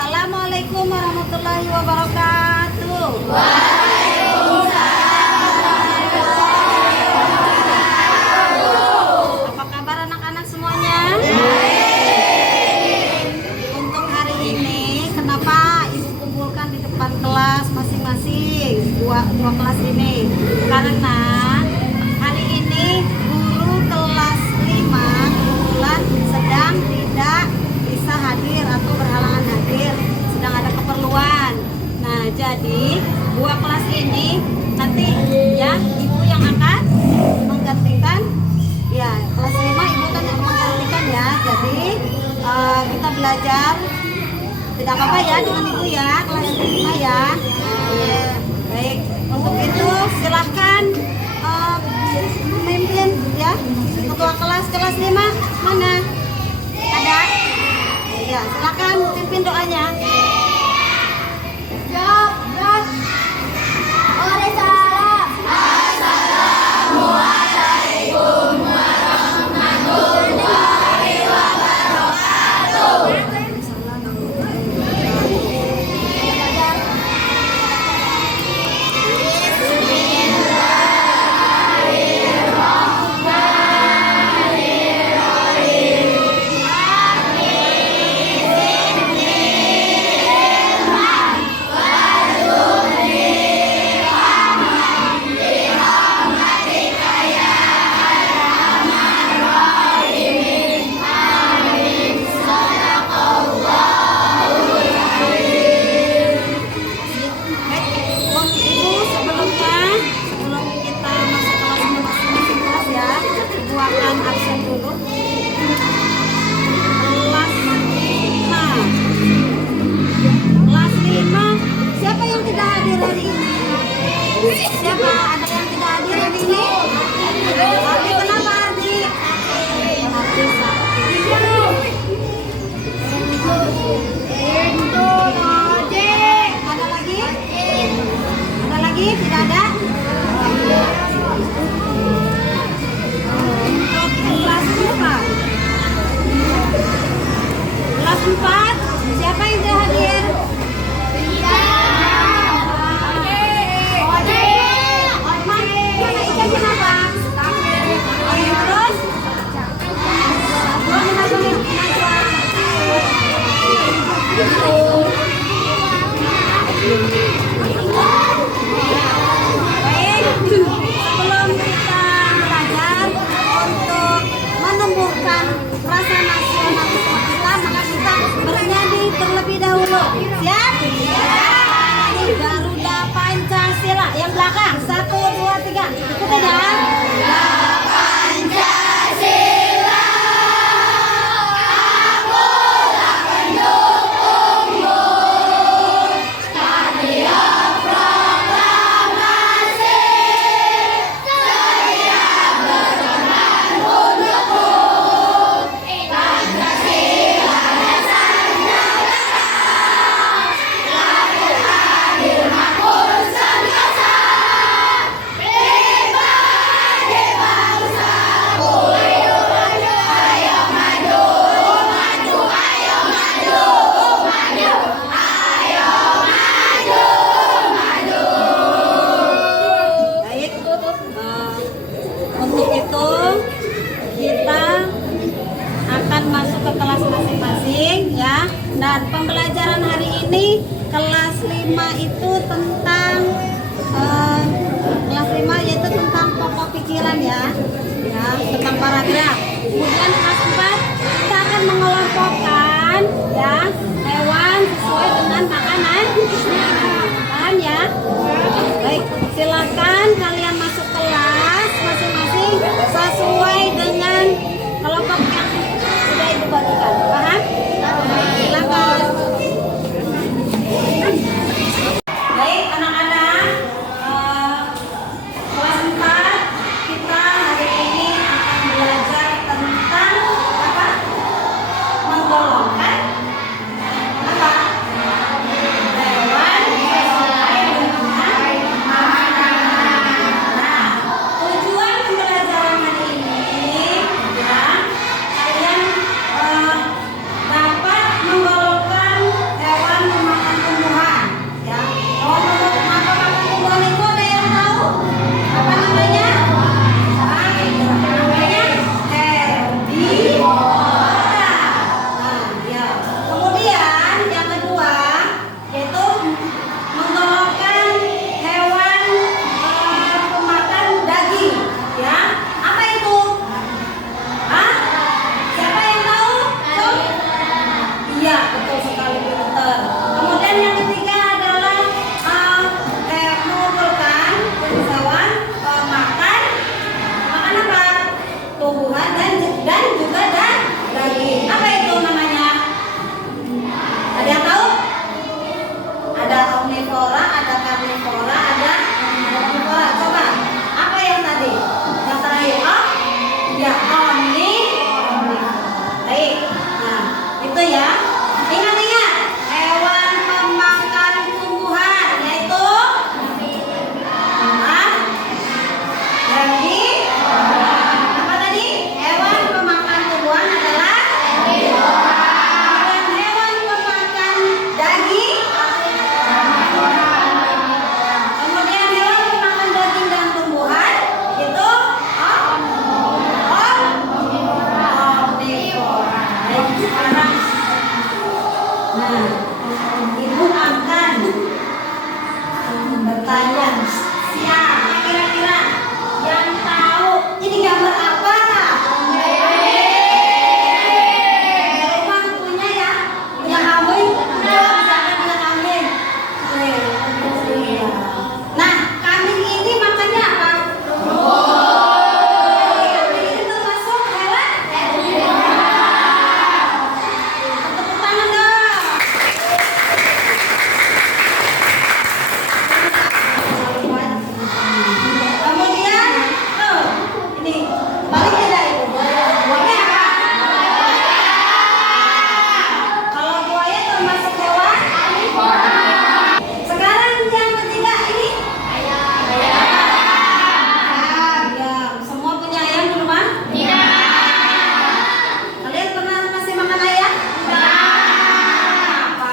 Assalamualaikum warahmatullahi wabarakatuh. Apa kabar anak-anak semuanya? Untuk hari ini, kenapa Ibu kumpulkan di depan kelas masing-masing dua kelas ini? Karena hari ini guru kelas 5 kebetulan sedang tidak bisa hadir atau berhalangan hadir, sedang ada keperluan. Nah, jadi dua kelas ini nanti ya Ibu yang akan menggantikan. Ya, kelas 5 Ibu kan yang menggantikan ya. Jadi kita belajar tidak apa-apa ya dengan Ibu ya, kelas 5 ya. Baik, untuk itu silahkan memimpin ya. Ketua kelas 5 mana? Ada? Ya, silakan pimpin doanya. Siapa? Ada yang tidak hadir hari ini? Ardi, kenapa Ardi? Ardi sakit. Ada lagi? Ada lagi? Tidak ada? Untuk kelas berapa? Kelas 4. Siapa yang tidak hadir? Baik, sebelum kita belajar untuk menumbuhkan rasa nasionalisme kita, maka kita bernyanyi terlebih dahulu. Siap? Garuda Pancasila. Yang belakang 1, 2, 3. Ikuti dah. Masuk ke kelas masing-masing ya. Dan pembelajaran hari ini kelas 5 itu tentang kelas 5 yaitu tentang pokok pikiran ya. Ya, tentang paragraf. Kemudian kelas 4 kita akan mengelompokkan ya hewan sesuai dengan makanan. Paham ya? Baik, silakan kalian masuk kelas masing-masing sesuai dengan kelompok yang sudah Ibu bagikan. Paham? Silakan. Baik anak-anak, kelas 4 kita hari ini akan belajar tentang apa? Menggolongkan Nah, ibu akan bertanya, siapa kira-kira yang tahu ini gambar apa? Rumah punya ya? Punya kamu? Siapa punya kambing? Iya. Nah, kambing ini makannya apa? Kambing ini termasuk hewan? Tepuk tangan dong. Kemudian, ini balik tidak ibu? Buaya apa? Kalau buaya termasuk hewan? Sekarang yang ketiga ini? Ayam. Semua punya ayam di rumah? Kalian pernah kasih makan ayam? Apa?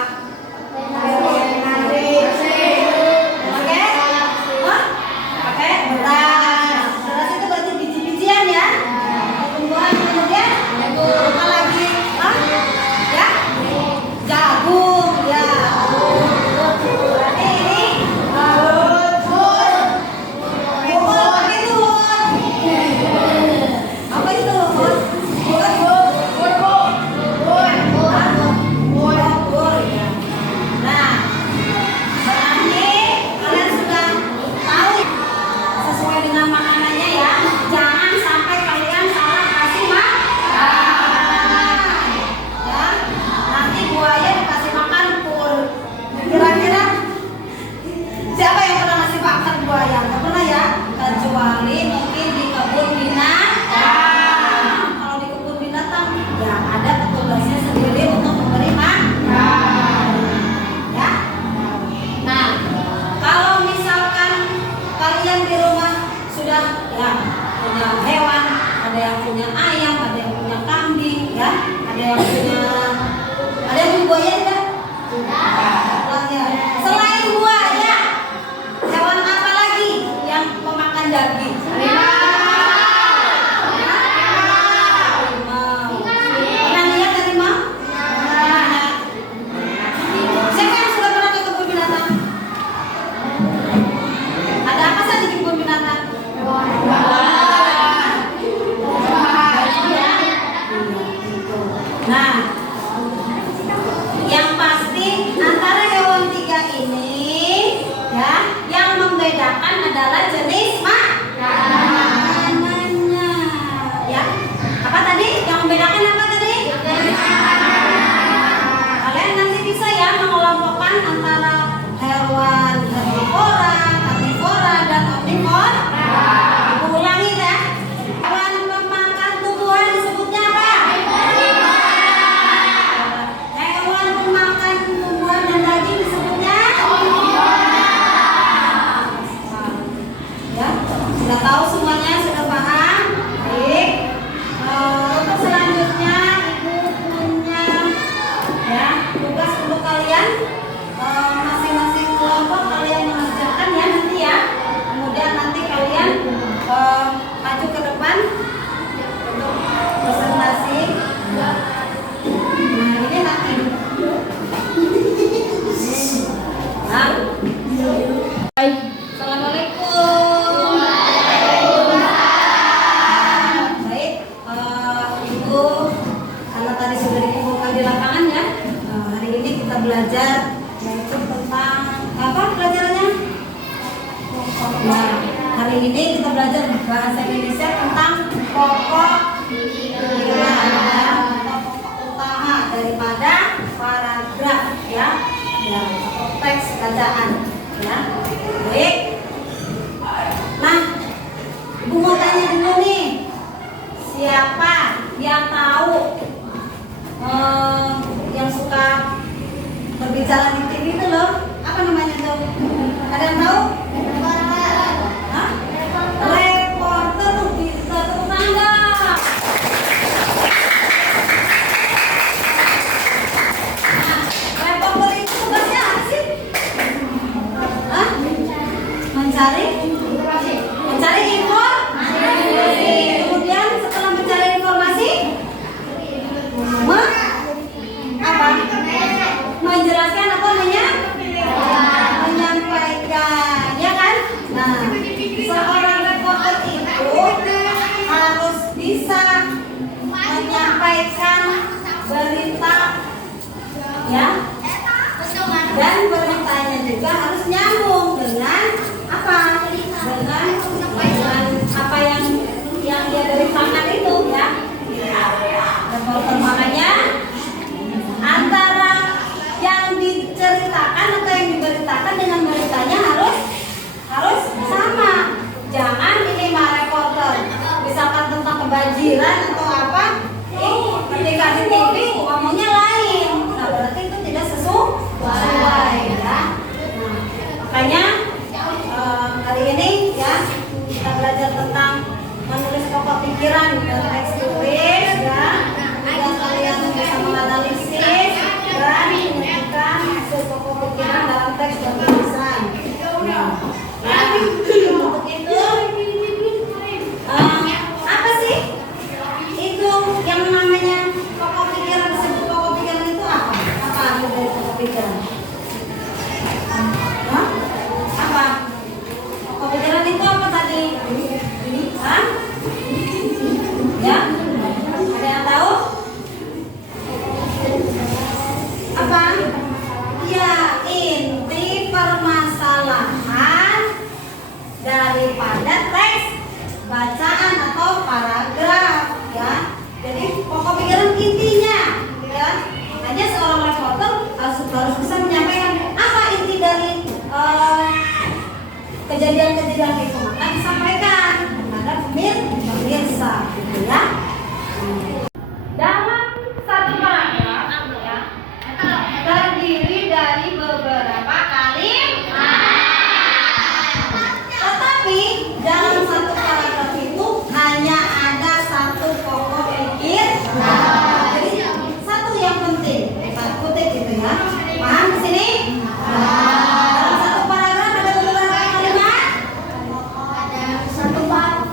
Pakai? Hah? Pakai beras. Beras itu berarti biji-bijian ya? Tumbuhan. Kemudian apa lagi? Hah? Ya? Jagung. Ya. Berarti ini bubur pakai tuh. Apa itu? Bubur ya. Nah, berarti kalian sudah tahu sesuai dengan makanannya ya. Jangan sampai kalian salah kasih makan. Ya. Nanti buaya dikasih makan pur. Kira-kira siapa yang pernah ngasih makan buaya? Nggak pernah ya? Kecuali mungkin di kebun binatang. Kalau di kebun binatang ya ada petugasnya sendiri untuk memberi makan. Ya. Nah, kalau misalkan kalian di rumah sudah ya punya hewan, ada yang punya ayam, ada yang punya kambing, ya, ada yang punya buaya tidak? Buaya. Selain buaya, hewan apa lagi yang memakan daging? Harimau. Pernah lihat harimau? Pernah. Siapa yang sudah pernah ke kebun binatang? Ada apa saja di kebun binatang? Nah, yang pasti antara hewan tiga ini ya, yang membedakan adalah jenis makanannya. Ya, apa tadi? Yang membedakan apa tadi? Kalian nanti bisa ya mengelompokkan antara hewan herbivora, karnivora, dan omnivora. Aku ulangi ya. Hewan pemakan tumbuhan disebutnya apa? Hewan pemakan tumbuhan dan daging disebutnya? Ya, sudah tahu semuanya, sudah paham? Baik. Untuk selanjutnya ibu punya ya tugas untuk kalian, masing-masing kelompok kalian mengerjakan ya nanti ya. Kemudian nanti kalian maju ke depan untuk presentasi. Nah, ini nanti. Nah. Assalamualaikum. Baik, Ibu, karena tadi sudah dikumpulkan di lapangan ya. Hari ini kita belajar yaitu tentang apa pelajarannya? Nah, hari ini kita belajar bahasa Indonesia tentang pokok utama daripada paragraf ya, atau teks bacaan ya. Baik. Nah, Ibu mau tanya dulu nih, siapa yang tahu yang suka berbicara di TV itu loh, apa namanya tuh? Ada yang tahu? Hah? Reporter tuh, bisa tepuk tangan. Nah, reporter itu tugasnya apa sih? Hah? Mencari informasi. Kemudian setelah mencari informasi, apa? Dan beritanya juga harus nyambung dengan apa? Dengan apa yang dia beritakan itu ya. Dan makanya antara yang diceritakan atau yang diberitakan dengan beritanya harus sama. Jangan ini mah reporter misalkan tentang kebanjiran atau apa, ketika di TV ngomongnya lain, nah berarti itu tidak sesuai ya. Nah, makanya hari ini ya kita belajar tentang menulis pokok pikiran dan teks tulis ya. Dan kalian bisa menganalisis dan menentukan hasil pokok pikiran dalam teks dan tulisan. Nah, untuk itu apa sih itu yang namanya pokok pikiran? Disebut pokok pikiran itu apa? Apa arti dari pokok pikiran? Apa? Pokok pikiran itu apa tadi? Hah? Ya? Ada yang tahu? Apa? Ya, inti permasalahan daripada teks bacaan atau paragraf ya. Jadi pokok pikiran intinya ya. Makanya seorang reporter harus bisa menyampaikan apa inti dari kejadian-kejadian itu, maka disampaikan kepada pemirsa gitu ya. Dalam satu paragraf ya, terdiri dari beberapa kalimat. Tetapi dalam satu paragraf itu hanya ada satu pokok pikiran. Jadi satu yang penting, kutip gitu ya. Paham di sini? Dalam satu paragraf ada beberapa kalimat.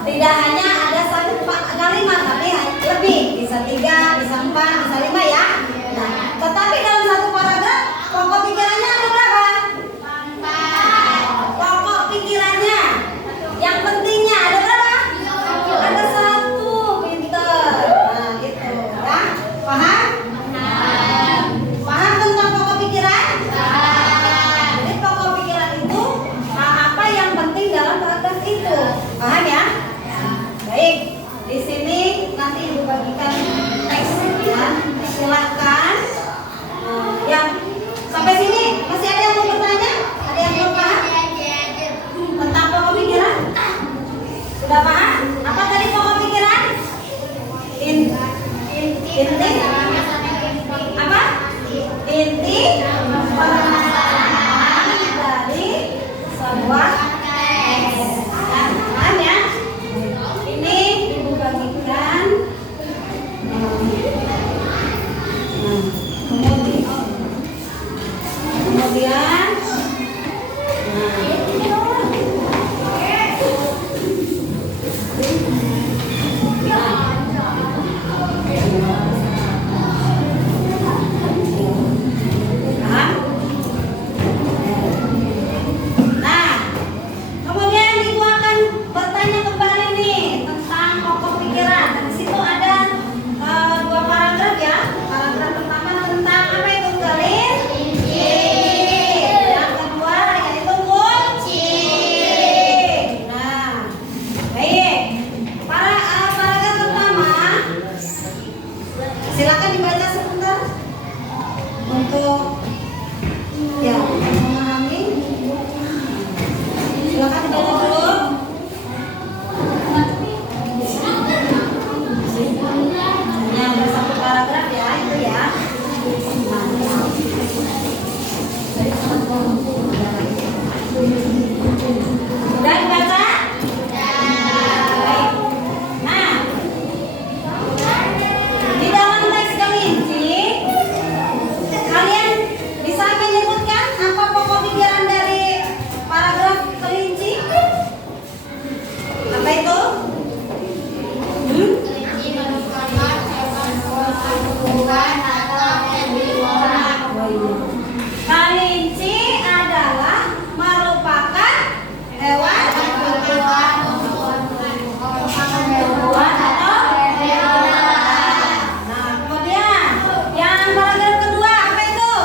Tidak hanya ada satu kalimat, tapi lebih, bisa 3, bisa 4, bisa 5 ya. Nah, tetapi dalam satu paragraf pokok pikirannya ada berapa? Pokok pikirannya yang pentingnya ada berapa? Ada satu, pinter. Nah gitu ya. Paham? Paham tentang pokok pikiran? Jadi pokok pikiran itu apa yang penting dalam paragraf itu. Paham ya? Baik, di sini nanti Ibu bagikan teks ya. Silakan. Yang sampai sini masih ada yang mau bertanya? Ada yang belum paham tentang pokok pikiran? Sudah paham? Apa tadi pokok pikiran? Inti apa? Inti permasalahan dari sebuah teks. Paham ya? Ini Ibu bagikan. Kemudian kemudian Ibu akan bertanya kembali nih tentang pokok pikiran. Di situ ada 2 paragraf ya. Paragraf pertama tentang apa itu garis? Yang kedua yaitu kunci. Nah, baik. Paragraf pertama silakan dibaca sebentar untuk ya memahami. Silakan dibaca dulu. Hanya ada satu paragraf ya itu ya. Sudah dibaca? Baik. Nah, di dalam teks kelinci kalian bisa menyebutkan apa pokok pikiran dari paragraf kelinci? Apa itu? Kelinci adalah merupakan hewan tumbuhan atau nah kemudian yang paragraf kedua apa itu?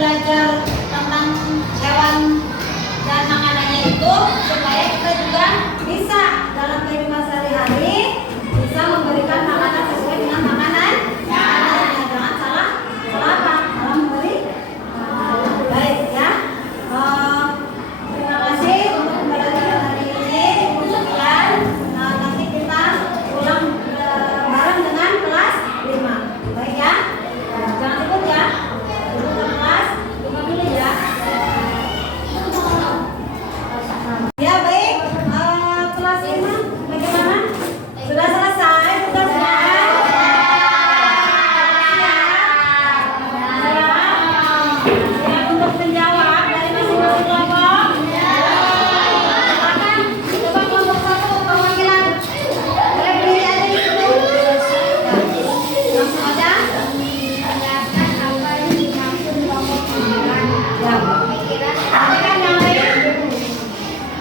belajar tentang hewan dan makanannya itu supaya kita juga bisa dalam kehidupan sehari-hari bisa memberikan makanan sesuai dengan makanan. Jangan salah apa? Salah memberi. Baik ya. Terima kasih untuk pembelajaran hari ini. Kemudian nanti kita ulang bareng dengan kelas 5. Baik ya. Jangan ikut ya. Ikut ke kelas 5 dulu ya. Ya baik. Kelas 5 bagaimana? Sudah selesai tugasnya? Siap untuk menjawab dari masing-masing kelompok? Silakan. Coba kelompok 1 perwakilan. Boleh berdiri aja di situ. Langsung aja. Ya. Silakan yang lain.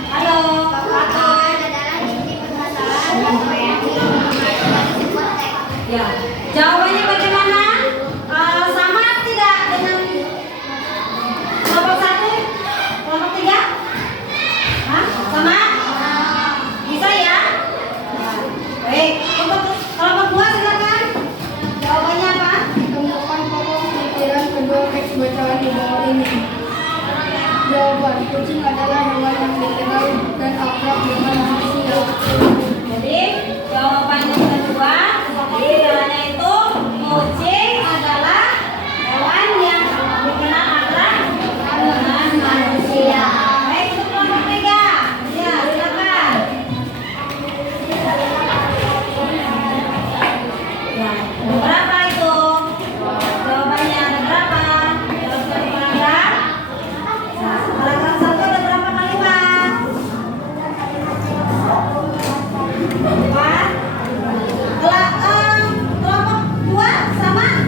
Halo, ya, jawabannya bagaimana? Sama tidak dengan kelompok 1, kelompok 3? Hah? Sama? Bisa ya? Baik, untuk kelompok 2 silakan. Jawabannya apa? Temukan pokok pemikiran kedua teks bacaan di bawah ini. Jawaban, kucing adalah hewan yang dikenal dan akrab dengan manusia. Jadi jawabannya kedua, jawabannya itu kucing adalah hewan yang dikenal akrab dengan manusia. Baik, untuk kelompok 3. Ya, silakan. Ya, ada berapa itu? Jawabannya ada berapa? Dalam satu paragraf. Nah, paragraf 1 ada berapa kalimat? 4. Kelompok 2 sama?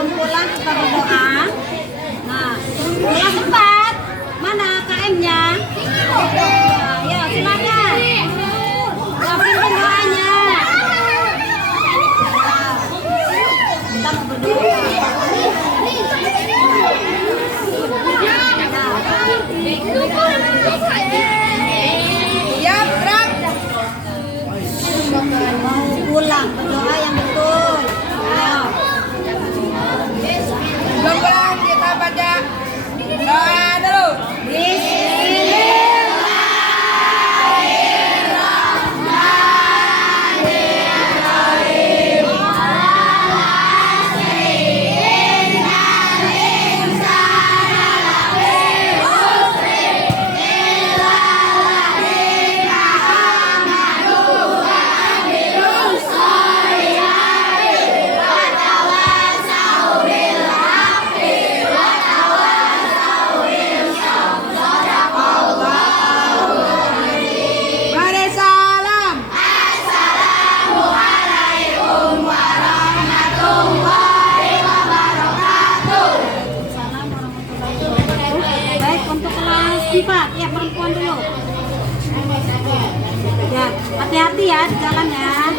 sebelum pulang kita berdoa. Nah, pulang cepat. Mana KM-nya? Nah, ya silakan. Siapin doanya. Kita mau berdoa. Mau pulang berdoa yang betul. Ayo. Sebelum kita baca doa dulu. Mari salam. Baik, untuk kelas 4 ya perempuan dulu. Ya, hati-hati ya di jalan ya.